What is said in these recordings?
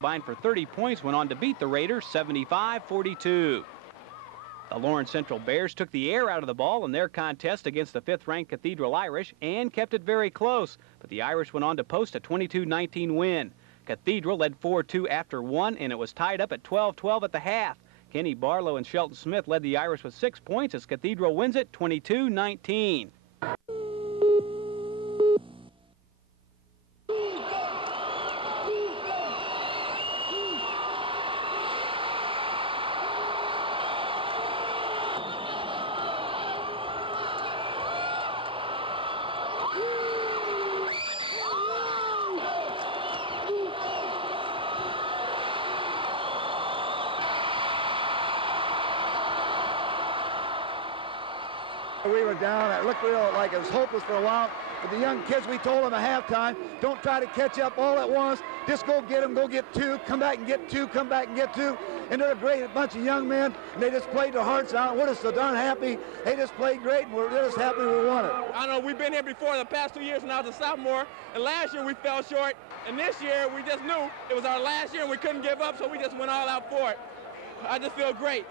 combined for 30 points, went on to beat the Raiders 75-42. The Lawrence Central Bears took the air out of the ball in their contest against the 5th-ranked Cathedral Irish and kept it very close, but the Irish went on to post a 22-19 win. Cathedral led 4-2 after 1, and it was tied up at 12-12 at the half. Kenny Barlow and Shelton Smith led the Irish with 6 points as Cathedral wins it 22-19. We were down. It looked real like it was hopeless for a while. But the young kids, we told them at halftime, don't try to catch up all at once. Just go get them, go get 2, come back and get 2, come back and get 2. And they're a great bunch of young men, and they just played their hearts out. We're just so darn happy. They just played great, and we're just happy we won it. I know we've been here before the past 2 years when I was a sophomore, and last year we fell short. And this year we just knew it was our last year and we couldn't give up, so we just went all out for it. I just feel great.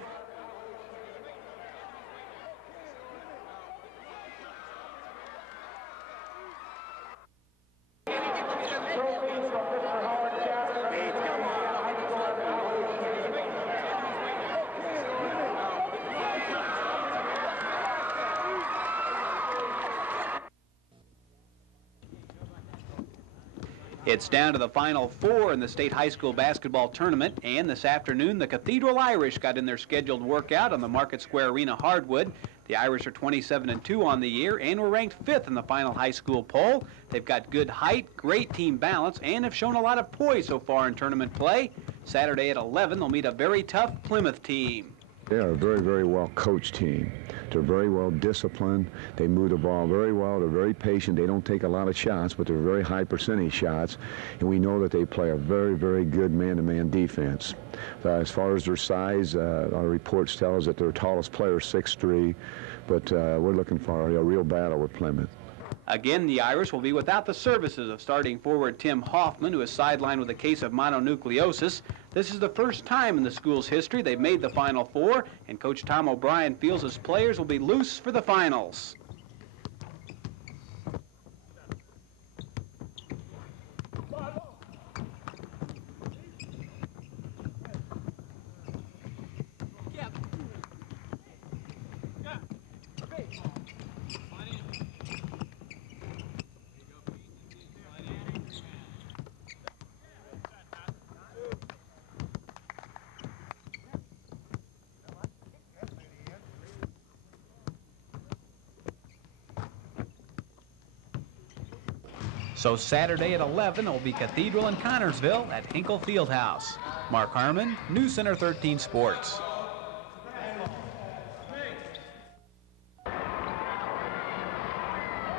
It's down to the final 4 in the state high school basketball tournament, and this afternoon the Cathedral Irish got in their scheduled workout on the Market Square Arena hardwood. The Irish are 27-2 on the year and were ranked 5th in the final high school poll. They've got good height, great team balance, and have shown a lot of poise so far in tournament play. Saturday at 11, they'll meet a very tough Plymouth team. They are a very, very well-coached team. They're very well disciplined. They move the ball very well. They're very patient. They don't take a lot of shots, but they're very high percentage shots. And we know that they play a very, very good man-to-man defense. As far as their size, our reports tell us that their tallest player is 6'3", but we're looking for a real battle with Plymouth. Again, the Irish will be without the services of starting forward Tim Hoffman, who is sidelined with a case of mononucleosis. This is the first time in the school's history they've made the Final Four, and Coach Tom O'Brien feels his players will be loose for the finals. So Saturday at 11 will be Cathedral and Connorsville at Hinkle Fieldhouse. Mark Harmon, News Center 13 Sports.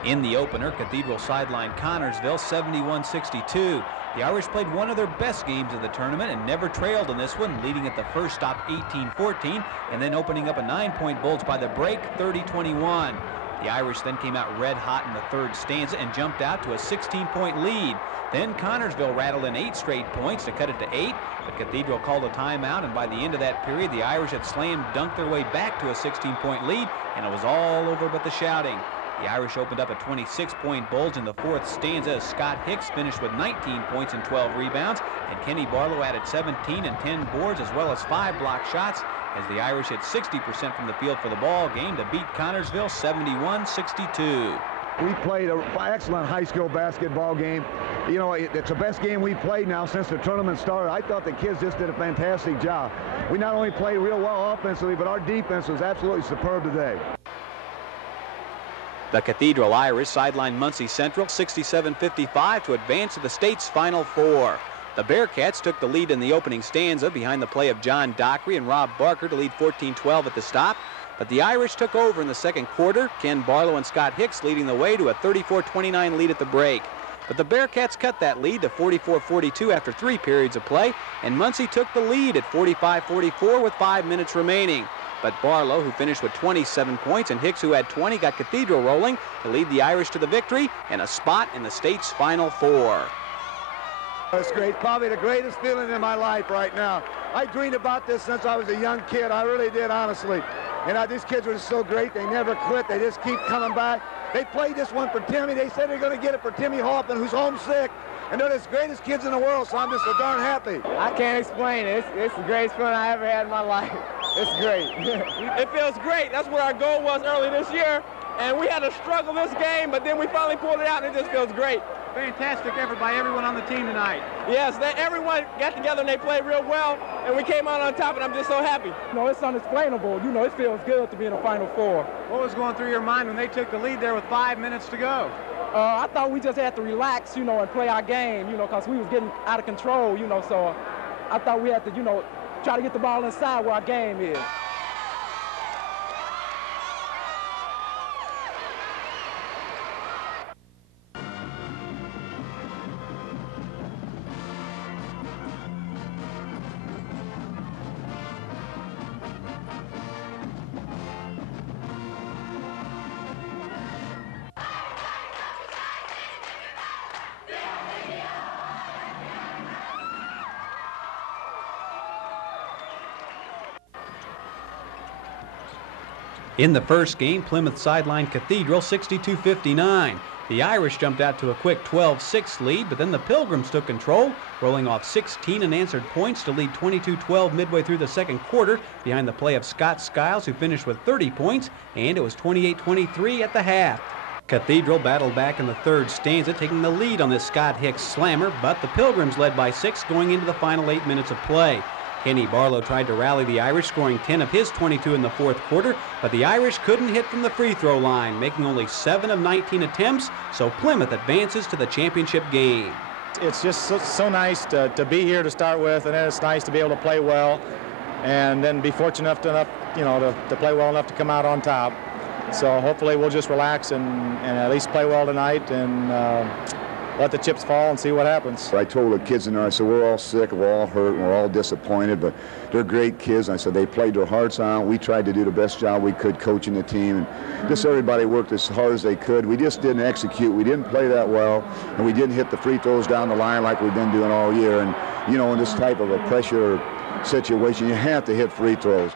In the opener, Cathedral sidelined Connorsville 71-62. The Irish played one of their best games of the tournament and never trailed in this one, leading at the first stop 18-14 and then opening up a 9-point bulge by the break 30-21. The Irish then came out red hot in the third stanza and jumped out to a 16-point lead. Then Connorsville rattled in 8 straight points to cut it to 8, but Cathedral called a timeout, and by the end of that period, the Irish had slam dunked their way back to a 16-point lead, and it was all over but the shouting. The Irish opened up a 26-point bulge in the fourth stanza as Scott Hicks finished with 19 points and 12 rebounds, and Kenny Barlow added 17 and 10 boards as well as 5 block shots as the Irish hit 60% from the field for the ball game to beat Connorsville 71-62. We played an excellent high school basketball game. You know, it's the best game we've played now since the tournament started. I thought the kids just did a fantastic job. We not only played real well offensively, but our defense was absolutely superb today. The Cathedral Irish sidelined Muncie Central 67-55 to advance to the state's Final Four. The Bearcats took the lead in the opening stanza behind the play of John Dockery and Rob Barker to lead 14-12 at the stop. But the Irish took over in the second quarter, Ken Barlow and Scott Hicks leading the way to a 34-29 lead at the break. But the Bearcats cut that lead to 44-42 after 3 periods of play, and Muncie took the lead at 45-44 with 5 minutes remaining. But Barlow, who finished with 27 points, and Hicks, who had 20, got Cathedral rolling to lead the Irish to the victory and a spot in the state's Final Four. That's great. Probably the greatest feeling in my life right now. I dreamed about this since I was a young kid. I really did, honestly. And these kids were just so great. They never quit. They just keep coming back. They played this one for Timmy. They said they're going to get it for Timmy Hoffman, who's homesick. And they're the greatest kids in the world, so I'm just so darn happy. I can't explain it. It's the greatest feeling I ever had in my life. It's great. It feels great. That's where our goal was early this year. And we had to struggle this game, but then we finally pulled it out, and it just feels great. Fantastic effort by everyone on the team tonight. Yes, everyone got together and they played real well, and we came out on top, and I'm just so happy. It's unexplainable. It feels good to be in the Final Four. What was going through your mind when they took the lead there with 5 minutes to go? I thought we just had to relax, and play our game, because we was getting out of control, so I thought we had to, try to get the ball inside where our game is. In the first game, Plymouth sidelined Cathedral 62-59. The Irish jumped out to a quick 12-6 lead, but then the Pilgrims took control, rolling off 16 unanswered points to lead 22-12 midway through the second quarter behind the play of Scott Skiles, who finished with 30 points, and it was 28-23 at the half. Cathedral battled back in the third stanza, taking the lead on this Scott Hicks slammer, but the Pilgrims led by 6 going into the final 8 minutes of play. Kenny Barlow tried to rally the Irish, scoring 10 of his 22 in the fourth quarter, but the Irish couldn't hit from the free throw line, making only 7 of 19 attempts, so Plymouth advances to the championship game. It's just so nice to be here to start with, and then it's nice to be able to play well, and then be fortunate enough, to play well enough to come out on top. So hopefully we'll just relax and at least play well tonight, and let the chips fall and see what happens. I told the kids in there, I said, we're all sick, we're all hurt, we're all disappointed, but they're great kids. I said, they played their hearts out. We tried to do the best job we could coaching the team, and just everybody worked as hard as they could. We just didn't execute. We didn't play that well, and we didn't hit the free throws down the line like we've been doing all year. And, in this type of a pressure situation, you have to hit free throws.